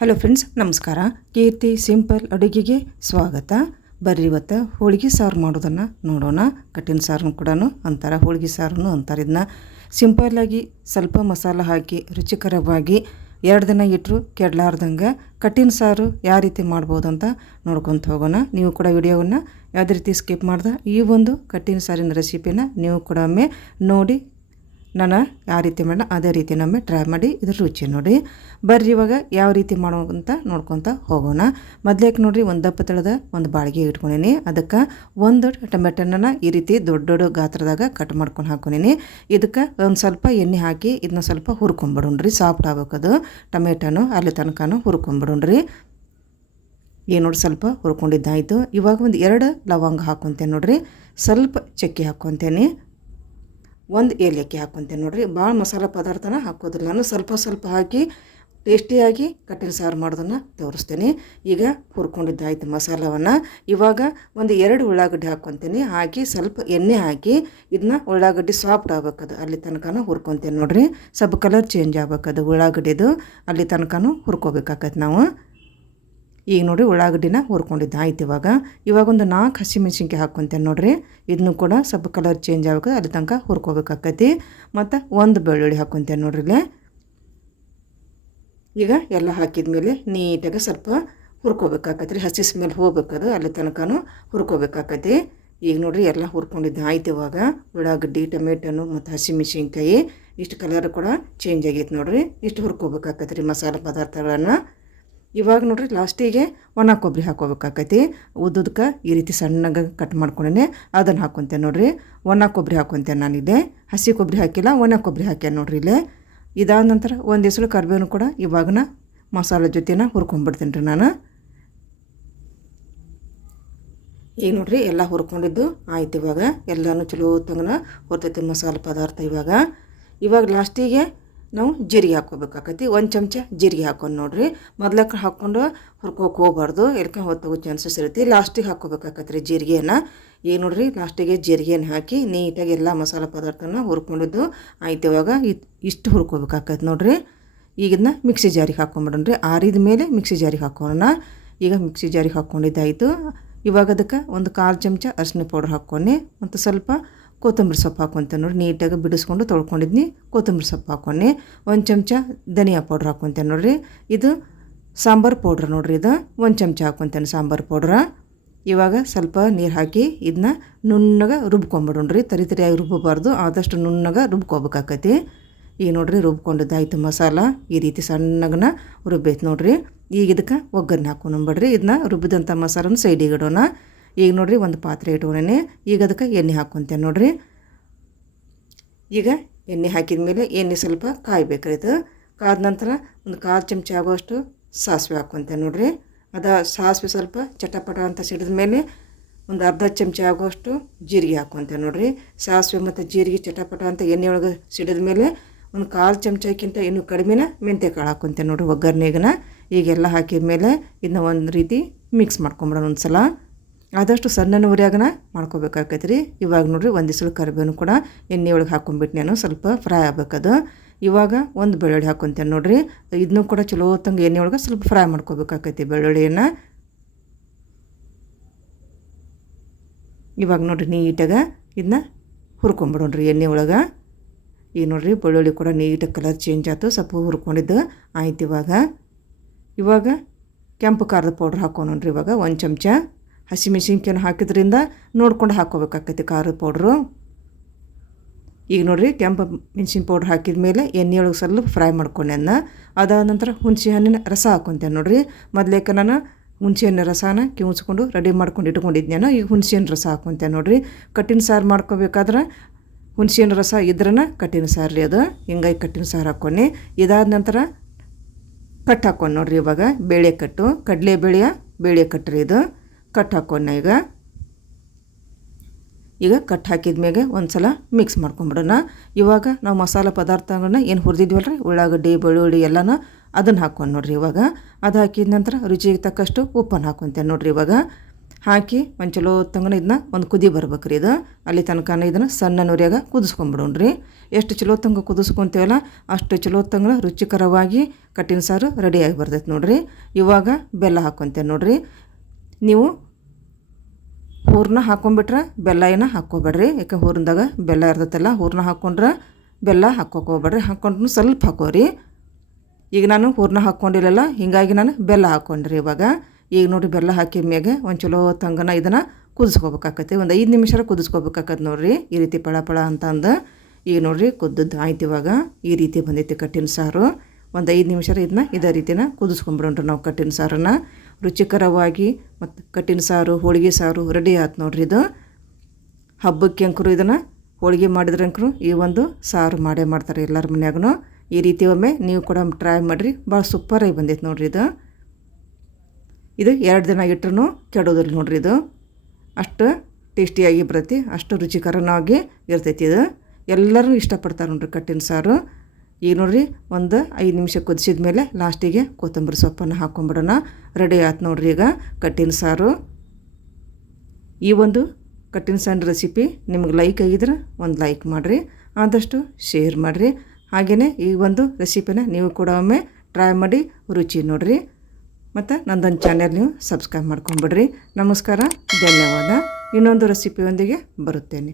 Hello friends ನಮಸ್ಕಾರ. ಕೀರ್ತಿ simple ಅಡುಗೆಗೆ ಸ್ವಾಗತ. ಬರ್ರಿ ಇವತ್ತು ಹೋಳಿಗೆ ಸಾರು ಮಾಡೋದನ್ನು ನೋಡೋಣ. ಕಟ್ಟಿನ ಸಾರನ್ನು ಕೂಡ ಅಂತಾರೆ, ಹೋಳಿಗೆ ಸಾರನ್ನು ಅಂತಾರೆ ಇದನ್ನ ಸಿಂಪಲ್ಲಾಗಿ ಸ್ವಲ್ಪ ಮಸಾಲ ಹಾಕಿ ರುಚಿಕರವಾಗಿ ಎರಡು ದಿನ ಇಟ್ಟರು ಕೆಡಲಾರ್ದಂಗೆ ಕಟ್ಟಿನ ಸಾರು ಯಾವ ರೀತಿ ಮಾಡ್ಬೋದು ಅಂತ ನೋಡ್ಕೊತ ಹೋಗೋಣ. ನೀವು ಕೂಡ ವಿಡಿಯೋವನ್ನು ಯಾವುದೇ ರೀತಿ ಸ್ಕಿಪ್ ಮಾಡ್ದೆ ಈ ಒಂದು ಕಟ್ಟಿನ ಸಾರಿನ ರೆಸಿಪಿನ ನೀವು ಕೂಡ ಒಮ್ಮೆ ನೋಡಿ ನಾನು ಯಾವ ರೀತಿ ಮಾಡೋಣ, ಅದೇ ರೀತಿ ನಮಗೆ ಟ್ರೈ ಮಾಡಿ ಇದ್ರ ರುಚಿ ನೋಡಿ. ಬರ್ರಿ ಇವಾಗ ಯಾವ ರೀತಿ ಮಾಡೋ ಅಂತ ನೋಡ್ಕೊತ ಹೋಗೋಣ. ಮೊದ್ಲೇಕೆ ನೋಡಿರಿ ಒಂದು ದಪ್ಪ ತಳದ ಒಂದು ಬಾಳಿಗೆ ಇಟ್ಕೊಂಡಿನಿ. ಅದಕ್ಕೆ ಒಂದು ಟೊಮೆಟೊನ ಈ ರೀತಿ ದೊಡ್ಡ ದೊಡ್ಡ ಗಾತ್ರದಾಗ ಕಟ್ ಮಾಡ್ಕೊಂಡು ಹಾಕೊಂಡಿನಿ. ಇದಕ್ಕೆ ಒಂದು ಸ್ವಲ್ಪ ಎಣ್ಣೆ ಹಾಕಿ ಇದನ್ನ ಸ್ವಲ್ಪ ಹುರ್ಕೊಂಬಿಡೋಣ್ರಿ ಸಾಫ್ಟ್ ಆಗ್ಬೇಕದು ಟೊಮೆಟೊನು ಅಲ್ಲಿ ತನಕನೂ ಹುರ್ಕೊಂಬಿಡೋಣ್ರಿ. ಏನು ನೋಡಿ ಸ್ವಲ್ಪ ಹುರ್ಕೊಂಡಿದ್ದಾಯಿತು. ಇವಾಗ ಒಂದು ಎರಡು ಲವಂಗ ಹಾಕ್ಕೊತೇನೆ ನೋಡ್ರಿ. ಸ್ವಲ್ಪ ಚಕ್ಕೆ ಹಾಕ್ಕೊತೇನೆ ಒಂದು ಏಲಕ್ಕಿ ಹಾಕ್ಕೊತೇನೆ ನೋಡಿರಿ. ಭಾಳ ಮಸಾಲೆ ಪದಾರ್ಥನ ಹಾಕೋದಿಲ್ಲ ನಾನು ಸ್ವಲ್ಪ ಸ್ವಲ್ಪ ಹಾಕಿ, ಟೇಸ್ಟಿಯಾಗಿ ಕಟ್ಟಿನ ಸಾರು ಮಾಡೋದನ್ನು ತೋರಿಸ್ತೀನಿ. ಈಗ ಹುರ್ಕೊಂಡಿದ್ದಾಯ್ತು ಮಸಾಲವನ್ನು. ಇವಾಗ ಒಂದು ಎರಡು ಉಳ್ಳಾಗಡ್ಡಿ ಹಾಕ್ಕೊತೀನಿ ಹಾಕಿ ಸ್ವಲ್ಪ ಎಣ್ಣೆ ಹಾಕಿ ಇದನ್ನ ಉಳ್ಳಾಗಡ್ಡೆ ಸಾಫ್ಟ್ ಆಗ್ಬೇಕದು. ಅಲ್ಲಿ ತನಕನೂ ಹುರ್ಕೊತೀನಿ ನೋಡಿರಿ. ಸ್ವಲ್ಪ ಕಲರ್ ಚೇಂಜ್ ಆಗ್ಬೇಕದು ಉಳ್ಳಾಗಡ್ಡೆದು. ಅಲ್ಲಿ ತನಕನೂ ಹುರ್ಕೋಬೇಕಾಗತ್ತೆ ನಾವು. ಈಗ ನೋಡಿ ಉಳ್ಳಾಗಡ್ಡಿನ ಹುರ್ಕೊಂಡಿದ್ದು. ಆಯ್ತು ಇವಾಗ. ಇವಾಗ ಒಂದು ನಾಲ್ಕು ಹಸಿಮೆಣ್ಸಿನ್ಕಾಯಿ ಹಾಕ್ಕೊಂತೇನೆ ನೋಡ್ರಿ. ಇದನ್ನು ಕೂಡ ಸ್ವಲ್ಪ ಕಲರ್ ಚೇಂಜ್ ಆಗಬೇಕು ಅಲ್ಲಿ ತನಕ ಹುರ್ಕೋಬೇಕಾಕತಿ ಮತ್ತು ಒಂದು ಬೆಳ್ಳುಳ್ಳಿ ಹಾಕ್ಕೊಂತೇನೆ ನೋಡ್ರಿ ಇಲ್ಲೇ. ಈಗ ಎಲ್ಲ ಹಾಕಿದ ಮೇಲೆ ನೀಟಾಗಿ ಸ್ವಲ್ಪ ಹುರ್ಕೋಬೇಕಾಕತಿ ರೀ ಹಸಿ ಸ್ಮೆಲ್ ಹೋಗ್ಬೇಕದು ಅಲ್ಲಿ ತನಕನೂ ಹುರ್ಕೋಬೇಕಾಕತಿ ಈಗ ನೋಡಿರಿ ಎಲ್ಲ ಹುರ್ಕೊಂಡಿದ್ದು. ಆಯ್ತು ಇವಾಗ ಉಳ್ಳಾಗಡ್ಡಿ, ಟೊಮೆಟೊನು ಮತ್ತು ಹಸಿಮೆಣ್ಸಿನ್ಕಾಯಿ ಇಷ್ಟು ಕಲರ್ ಕೂಡ ಚೇಂಜ್ ಆಗೈತೆ ನೋಡಿರಿ. ಇಷ್ಟು ಹುರ್ಕೋಬೇಕಾಗತ್ತೆ ರೀ ಮಸಾಲೆ ಪದಾರ್ಥಗಳನ್ನು. ಇವಾಗ ನೋಡ್ರಿ ಲಾಸ್ಟಿಗೆ ಒಣ ಕೊಬ್ಬರಿ ಹಾಕೋಬೇಕಾಕೈತಿ ಉದ್ದುದಕ್ಕೆ ಈ ರೀತಿ ಸಣ್ಣಗೆ ಕಟ್ ಮಾಡ್ಕೊಂಡೇ ಅದನ್ನು ಹಾಕೊತೇನೆ ನೋಡ್ರಿ. ಒಣ ಕೊಬ್ಬರಿ ಹಾಕೊತೇನೆ ನಾನಿದೆ. ಹಸಿ ಕೊಬ್ಬರಿ ಹಾಕಿಲ್ಲ, ಒಣ ಕೊಬ್ಬರಿ ಹಾಕ್ಯಾನ ನೋಡ್ರಿ ಇಲ್ಲೇ. ಇದಾದ ನಂತರ ಒಂದು ಹೆಸರು ಕರಿಬೇವು ಕೂಡ ಇವಾಗನ ಮಸಾಲೆ ಜೊತೆನ ಹುರ್ಕೊಂಬಿಡ್ತೀನಿ ರೀ ನಾನು. ಈಗ ನೋಡ್ರಿ ಎಲ್ಲ ಹುರ್ಕೊಂಡಿದ್ದು ಆಯ್ತು ಇವಾಗ. ಎಲ್ಲನೂ ಚಲೋ ತಂಗನ ಹುರ್ತೈತಿ ಮಸಾಲೆ ಪದಾರ್ಥ ಇವಾಗ. ಇವಾಗ ಲಾಸ್ಟಿಗೆ ನಾವು ಜೀರಿಗೆ ಹಾಕ್ಕೋಬೇಕಾಕತಿ. ಒಂದು ಚಮಚ ಜೀರಿಗೆ ಹಾಕೊಂಡು ನೋಡ್ರಿ. ಮೊದ್ಲಕ್ಕೆ ಹಾಕ್ಕೊಂಡು ಹುರ್ಕೋಕೆ ಹೋಗ್ಬಾರ್ದು. ಎಲ್ಕ ಹೊತ್ತು ಚಾನ್ಸಸ್ ಇರುತ್ತೆ. ಲಾಸ್ಟಿಗೆ ಹಾಕ್ಕೋಬೇಕಾಕತ್ರಿ ರೀ ಜೀರಿಗೆನ ಈಗ ನೋಡ್ರಿ ಲಾಸ್ಟಿಗೆ ಜೀರಿಗೆನ ಹಾಕಿ ನೀಟಾಗಿ ಎಲ್ಲ ಮಸಾಲೆ ಪದಾರ್ಥನ ಹುರ್ಕೊಂಡಿದ್ದು ಆಯ್ತು ಇವಾಗ. ಇಷ್ಟು ಹುರ್ಕೋಬೇಕಾಕೈತೆ ನೋಡ್ರಿ. ಈಗ ಇದನ್ನ ಮಿಕ್ಸಿ ಜಾರಿಗೆ ಹಾಕ್ಕೊಂಬಿಡೋಣ್ರಿ ಆರಿದ ಮೇಲೆ ಮಿಕ್ಸಿ ಜಾರಿಗೆ ಹಾಕೋಣ. ಈಗ ಮಿಕ್ಸಿ ಜಾರಿಗೆ ಹಾಕ್ಕೊಂಡಿದ್ದಾಯಿತು ಇವಾಗ ಅದಕ್ಕೆ ಒಂದು ಕಾಲು ಚಮಚ ಅರಿಶಿನ ಪೌಡ್ರ್ ಹಾಕ್ಕೊಂಡು ಮತ್ತು ಸ್ವಲ್ಪ ಕೊತ್ತಂಬರಿ ಸೊಪ್ಪು ಹಾಕೊಂತ ನೋಡಿ ನೀಟಾಗಿ ಬಿಡಿಸ್ಕೊಂಡು ತೊಳ್ಕೊಂಡಿದ್ನಿ. ಕೊತ್ತಂಬರಿ ಸೊಪ್ಪು ಹಾಕೊಂಡೆ ಒಂದು ಚಮಚ ಧನಿಯಾ ಪೌಡ್ರ್ ಹಾಕ್ಕೊತೇನೆ ನೋಡಿರಿ ಇದು ಸಾಂಬಾರು ಪೌಡ್ರ್ ನೋಡಿರಿ ಇದು. ಒಂದು ಚಮಚ ಹಾಕೊಂತೇನೆ ಸಾಂಬಾರು ಪೌಡ್ರ. ಇವಾಗ ಸ್ವಲ್ಪ ನೀರು ಹಾಕಿ ಇದನ್ನ ನುಣ್ಣಗೆ ರುಬ್ಕೊಂಬಿಡೋಣ್ರಿ. ತರಿ ತರಿಯಾಗಿ ರುಬ್ಬಬಾರ್ದು. ಆದಷ್ಟು ನುಣ್ಣಗೆ ರುಬ್ಕೋಬೇಕಾಕೈತಿ. ಈಗ ನೋಡ್ರಿ ರುಬ್ಕೊಂಡಿದ್ದಾಯ್ತು ಮಸಾಲ. ಈ ರೀತಿ ಸಣ್ಣಗನ ರುಬ್ಬೈತೆ ನೋಡ್ರಿ. ಈಗ ಇದಕ್ಕೆ ಒಗ್ಗರಣೆ ಹಾಕೊಂಡ್ಬಿಡ್ರಿ ಇದನ್ನ ರುಬ್ಬಿದಂಥ ಮಸಾಲನ ಸೈಡಿಗೆ ಇಡೋಣ. ಈಗ ನೋಡ್ರಿ ಒಂದು ಪಾತ್ರೆ ಇಟ್ಕೊಂಡೇನೆ. ಈಗ ಅದಕ್ಕೆ ಎಣ್ಣೆ ಹಾಕ್ಕೊತೇನೆ ನೋಡ್ರಿ. ಈಗ ಎಣ್ಣೆ ಹಾಕಿದ ಮೇಲೆ ಎಣ್ಣೆ ಸ್ವಲ್ಪ ಕಾಯ್ಬೇಕ್ರಿ ಇದು. ಕಾದ ನಂತರ ಒಂದು ಕಾಲು ಚಮಚ ಆಗೋಷ್ಟು ಸಾಸಿವೆ ಹಾಕ್ಕೊತೇನೆ ನೋಡ್ರಿ. ಅದ ಸಾಸಿವೆ ಸ್ವಲ್ಪ ಚಟಪಟ ಅಂತ ಸಿಡಿದ ಮೇಲೆ ಒಂದು ಅರ್ಧ ಚಮಚ ಆಗೋಷ್ಟು ಜೀರಿಗೆ ಹಾಕೊಂತೆ ನೋಡ್ರಿ. ಸಾಸಿವೆ ಮತ್ತು ಜೀರಿಗೆ ಚಟಪಟ ಅಂತ ಎಣ್ಣೆ ಒಳಗೆ ಸಿಡಿದ ಮೇಲೆ ಒಂದು ಕಾಲು ಚಮಚಕ್ಕಿಂತ ಇನ್ನೂ ಕಡಿಮೆನ ಮೆಂತ್ಯ ಕಾಳು ಹಾಕೊಂತೆ ನೋಡ್ರಿ ಒಗ್ಗರಣೆಗನ. ಈಗೆಲ್ಲ ಹಾಕಿದ ಮೇಲೆ ಇದನ್ನ ಒಂದು ರೀತಿ ಮಿಕ್ಸ್ ಮಾಡ್ಕೊಂಬಿಡೋಣ ಒಂದು ಸಲ ಆದಷ್ಟು ಸಣ್ಣನ ಉರಿಯಾಗನ ಮಾಡ್ಕೋಬೇಕಾಕೈತೆ ರೀ ಇವಾಗ ನೋಡಿರಿ ಒಂದು ಕರಿಬೇವು ಕೂಡ ಎಣ್ಣೆ ಒಳಗೆ ಹಾಕೊಂಡ್ಬಿಟ್ಟು ನಾನು, ಸ್ವಲ್ಪ ಫ್ರೈ ಆಗ್ಬೇಕದು. ಇವಾಗ ಒಂದು ಬೆಳ್ಳುಳ್ಳಿ ಹಾಕೊತೇನೆ ನೋಡಿರಿ. ಇದನ್ನೂ ಕೂಡ ಚಲೋ ತಂಗ ಎಣ್ಣೆ ಒಳಗೆ ಸ್ವಲ್ಪ ಫ್ರೈ ಮಾಡ್ಕೋಬೇಕಾಕೈತಿ ಬೆಳ್ಳುಳ್ಳಿಯನ್ನು. ಇವಾಗ ನೋಡಿರಿ ನೀಟಾಗ ಇದನ್ನ ಹುರ್ಕೊಂಬಿಡೋಣ್ರಿ ಎಣ್ಣೆ ಒಳಗೆ. ಈಗ ನೋಡಿರಿ ಬೆಳ್ಳುಳ್ಳಿ ಕೂಡ ನೀಟಾಗಿ ಕಲರ್ ಚೇಂಜ್ ಆಯ್ತು ಸ್ವಲ್ಪ ಹುರ್ಕೊಂಡಿದ್ದು ಆಯ್ತು ಇವಾಗ. ಇವಾಗ ಕೆಂಪು ಖಾರದ ಪೌಡ್ರ್ ಹಾಕೋಣ್ರಿ ಇವಾಗ ಒಂದು ಚಮಚ. ಹಸಿಮೆಣ್ಸಿನ್ಕಾಯನ್ನು ಹಾಕಿದ್ರಿಂದ ನೋಡ್ಕೊಂಡು ಹಾಕ್ಕೋಬೇಕಾಕೈತಿ ಖಾರದ ಪೌಡ್ರು. ಈಗ ನೋಡಿರಿ ಕೆಂಪು ಮೆಣಸಿನ ಪೌಡ್ರ್ ಹಾಕಿದ ಮೇಲೆ ಎಣ್ಣೆಯೊಳಗೆ ಸ್ವಲ್ಪ ಫ್ರೈ ಮಾಡ್ಕೊಂಡೆ ಅದನ್ನ ಅದಾದ ನಂತರ ಹುಣಸೆ ಹಣ್ಣಿನ ರಸ ಹಾಕ್ಕೊತೇನೆ ನೋಡಿರಿ. ಮೊದಲೇಕ ನಾನು ಹುಣಸೆ ಹಣ್ಣಿನ ರಸನ ಕಿವುಚ್ಕೊಂಡು ರೆಡಿ ಮಾಡ್ಕೊಂಡು ನಾನು. ಈಗ ಹುಣಸೆ ಹಣ್ಣು ರಸ ಹಾಕ್ಕೊತೇನೆ ನೋಡಿರಿ. ಕಟ್ಟಿನ ಸಾರು ಮಾಡ್ಕೋಬೇಕಾದ್ರೆ ಹುಣಸೆ ಹಣ್ಣು ರಸ ಇದ್ರನ ಕಟ್ಟಿನ ಸಾರು ರೀ ಅದು. ಹಿಂಗಾಗಿ ಕಟ್ಟಿನ ಸಾರು ಹಾಕ್ಕೊಂಡು ಇದಾದ ನಂತರ ಕಟ್ ಹಾಕ್ಕೊಂಡು ನೋಡಿರಿ ಇವಾಗ ಬೇಳೆ ಕಟ್ಟು ಕಡಲೆ ಬೇಳೆಯ ಬೇಳೆ ಕಟ್ಟ್ರಿ ಇದು. ಕಟ್ ಹಾಕೋಣ ಈಗ. ಈಗ ಕಟ್ ಹಾಕಿದ ಮೇಲೆ ಒಂದು ಸಲ ಮಿಕ್ಸ್ ಮಾಡ್ಕೊಂಬಿಡೋಣ. ಇವಾಗ ನಾವು ಮಸಾಲೆ ಪದಾರ್ಥಗಳನ್ನ ಏನು ಹುರಿದಿದ್ವಲ್ಲ ರೀ ಉಳ್ಳಾಗಡ್ಡಿ, ಬೆಳ್ಳುಳ್ಳಿ ಎಲ್ಲನ ಅದನ್ನು ಹಾಕ್ಕೊಂಡು ನೋಡ್ರಿ ಇವಾಗ. ಅದು ಹಾಕಿದ ನಂತರ ರುಚಿಗೆ ತಕ್ಕಷ್ಟು ಉಪ್ಪನ್ನು ಹಾಕೊತೇನೆ ನೋಡ್ರಿ ಇವಾಗ. ಹಾಕಿ ಒಂದು ಚಲೋ ತಂಗನ ಇದನ್ನ ಒಂದು ಕುದಿ ಬರ್ಬೇಕ್ರಿ ಇದು. ಅಲ್ಲಿ ತನಕ ಇದನ್ನು ಸಣ್ಣ ನುರಿಯಾಗ ಕುದಿಸ್ಕೊಂಬಿಡೋಣ್ರಿ. ಎಷ್ಟು ಚಲೋ ತಂಗ ಕುದಿಸ್ಕೊತೇವಲ್ಲ ಅಷ್ಟು ಚಲೋ ತಂಗ ರುಚಿಕರವಾಗಿ ಕಟ್ಟಿನ ಸಾರು ರೆಡಿಯಾಗಿ ಬರ್ತೈತೆ ನೋಡ್ರಿ. ಇವಾಗ ಬೆಲ್ಲ ಹಾಕೊತೇನೆ ನೋಡ್ರಿ. ನೀವು ಹೂರ್ನ ಹಾಕೊಂಡ್ಬಿಟ್ರೆ ಬೆಲ್ಲ ಏನ ಹಾಕ್ಕೋಬೇಡ್ರಿ. ಯಾಕೆ ಹೂರ್ನದಾಗ ಬೆಲ್ಲ ಇರ್ತೈತಲ್ಲ ಹೂರ್ನ ಹಾಕ್ಕೊಂಡ್ರೆ ಬೆಲ್ಲ ಹಾಕ್ಕೋಕ್ ಹಾಕ್ಕೊಂಡ್ರು ಸ್ವಲ್ಪ ಹಾಕೋರಿ. ಈಗ ನಾನು ಹೂರ್ನ ಹಾಕ್ಕೊಂಡಿಲ್ಲಲ್ಲ, ಹೀಗಾಗಿ ನಾನು ಬೆಲ್ಲ ಹಾಕ್ಕೊಂಡ್ರಿ ಇವಾಗ. ಈಗ ನೋಡಿರಿ ಬೆಲ್ಲ ಹಾಕಿದ ಮ್ಯಾಗೆ ಒಂದು ಚಲೋ ತಂಗನ ಇದನ್ನು ಕುದಿಸ್ಕೋಬೇಕಾಕತಿ ಒಂದು ಐದು ನಿಮಿಷ ಕುದಿಸ್ಕೋಬೇಕಾಗತ್ತೆ ನೋಡಿರಿ ಈ ರೀತಿ ಪಳ ಪಳ ಅಂತ ಅಂದು. ಈಗ ನೋಡಿರಿ ಕುದ್ದದ್ದು ಆಯ್ತು ಇವಾಗ. ಈ ರೀತಿ ಬಂದೈತಿ ಕಟ್ಟಿನ ಸಾರು. ಒಂದು ಐದು ನಿಮಿಷ ಇದನ್ನ ಇದೇ ರೀತಿನ ಕುದಿಸ್ಕೊಂಬಿಡೋಣ್ರಿ ನಾವು ಕಟ್ಟಿನ ಸಾರನ್ನ. ರುಚಿಕರವಾಗಿ ಮತ್ತು ಕಟ್ಟಿನ ಸಾರು, ಹೋಳಿಗೆ ಸಾರು ರೆಡಿ ಆಯ್ತು ನೋಡ್ರಿ ಇದು. ಹಬ್ಬಕ್ಕೆ ಅಂಕರು ಇದನ್ನು ಹೋಳಿಗೆ ಮಾಡಿದ್ರಂಕರು ಈ ಒಂದು ಸಾರು ಮಾಡೇ ಮಾಡ್ತಾರೆ ಎಲ್ಲರ ಮನ್ಯಾಗೂ ಈ ರೀತಿ ಒಮ್ಮೆ ನೀವು ಕೂಡ ಟ್ರೈ ಮಾಡಿರಿ, ಭಾಳ ಸೂಪರಾಗಿ ಬಂದೈತೆ ನೋಡ್ರಿ ಇದು. ಇದು ಎರಡು ದಿನ ಇಟ್ಟರು ಕೆಡೋದಿಲ್ಲ ನೋಡ್ರಿ ಇದು. ಅಷ್ಟು ಟೇಸ್ಟಿಯಾಗಿ ಬರುತ್ತೆ, ಅಷ್ಟು ರುಚಿಕರನಾಗಿ ಇರ್ತೈತಿ ಇದು. ಎಲ್ಲರೂ ಇಷ್ಟಪಡ್ತಾರೆ ನೋಡ್ರಿ ಕಟ್ಟಿನ ಸಾರು. ಈಗ ನೋಡ್ರಿ, ಒಂದು ಐದು ನಿಮಿಷ ಕುದಿಸಿದ ಮೇಲೆ ಲಾಸ್ಟಿಗೆ ಕೊತ್ತಂಬರಿ ಸೊಪ್ಪನ್ನು ಹಾಕ್ಕೊಂಬಿಡೋಣ ರೆಡಿ ಆಯ್ತು ನೋಡ್ರಿ ಈಗ ಕಟ್ಟಿನ ಸಾರು. ಈ ಒಂದು ಕಟ್ಟಿನ ಸಣ್ಣ ರೆಸಿಪಿ ನಿಮ್ಗೆ ಲೈಕ್ ಆಗಿದ್ರೆ ಒಂದು ಲೈಕ್ ಮಾಡಿರಿ, ಆದಷ್ಟು ಶೇರ್ ಮಾಡಿರಿ. ಹಾಗೆಯೇ ಈ ಒಂದು ರೆಸಿಪಿನ ನೀವು ಕೂಡ ಒಮ್ಮೆ ಟ್ರೈ ಮಾಡಿ ರುಚಿ ನೋಡಿರಿ. ಮತ್ತು ನಂದೊಂದು ಚಾನೆಲ್ ನೀವು ಸಬ್ಸ್ಕ್ರೈಬ್ ಮಾಡ್ಕೊಂಬಿಡ್ರಿ. ನಮಸ್ಕಾರ, ಧನ್ಯವಾದ. ಇನ್ನೊಂದು ರೆಸಿಪಿಯೊಂದಿಗೆ ಬರುತ್ತೇನೆ.